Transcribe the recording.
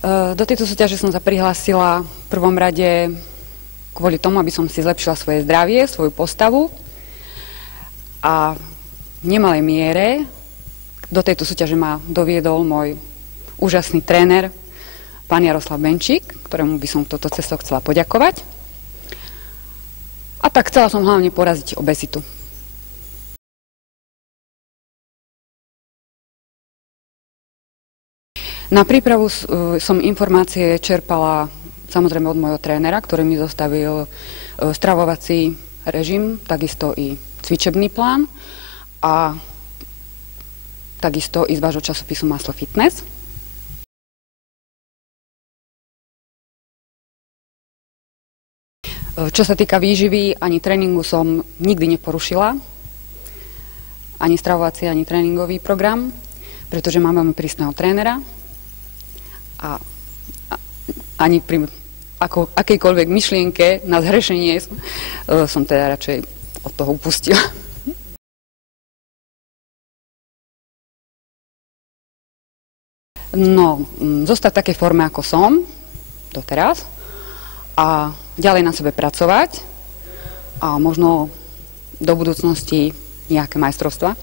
Do tejto súťaže som sa prihlásila v prvom rade kvôli tomu, aby som si zlepšila svoje zdravie, svoju postavu. A v nemalej miere do tejto súťaže ma doviedol môj úžasný tréner, pán Jaroslav Benčík, ktorému by som toto cestou chcela poďakovať. A tak chcela som hlavne poraziť obezitu. Na prípravu som informácie čerpala samozrejme od môjho trénera, ktorý mi zostavil stravovací režim, takisto i cvičebný plán a takisto i z vášho časopisu Maslo Fitness. Čo sa týka výživy, ani tréningu som nikdy neporušila, ani stravovací, ani tréningový program, pretože mám veľmi prísneho trénera. A ani pri akejkoľvek myšlienke na zhrešenie som teda radšej od toho upustila. No, zostať v takej forme, ako som doteraz a ďalej na sebe pracovať a možno do budúcnosti nejaké majstrovstvá.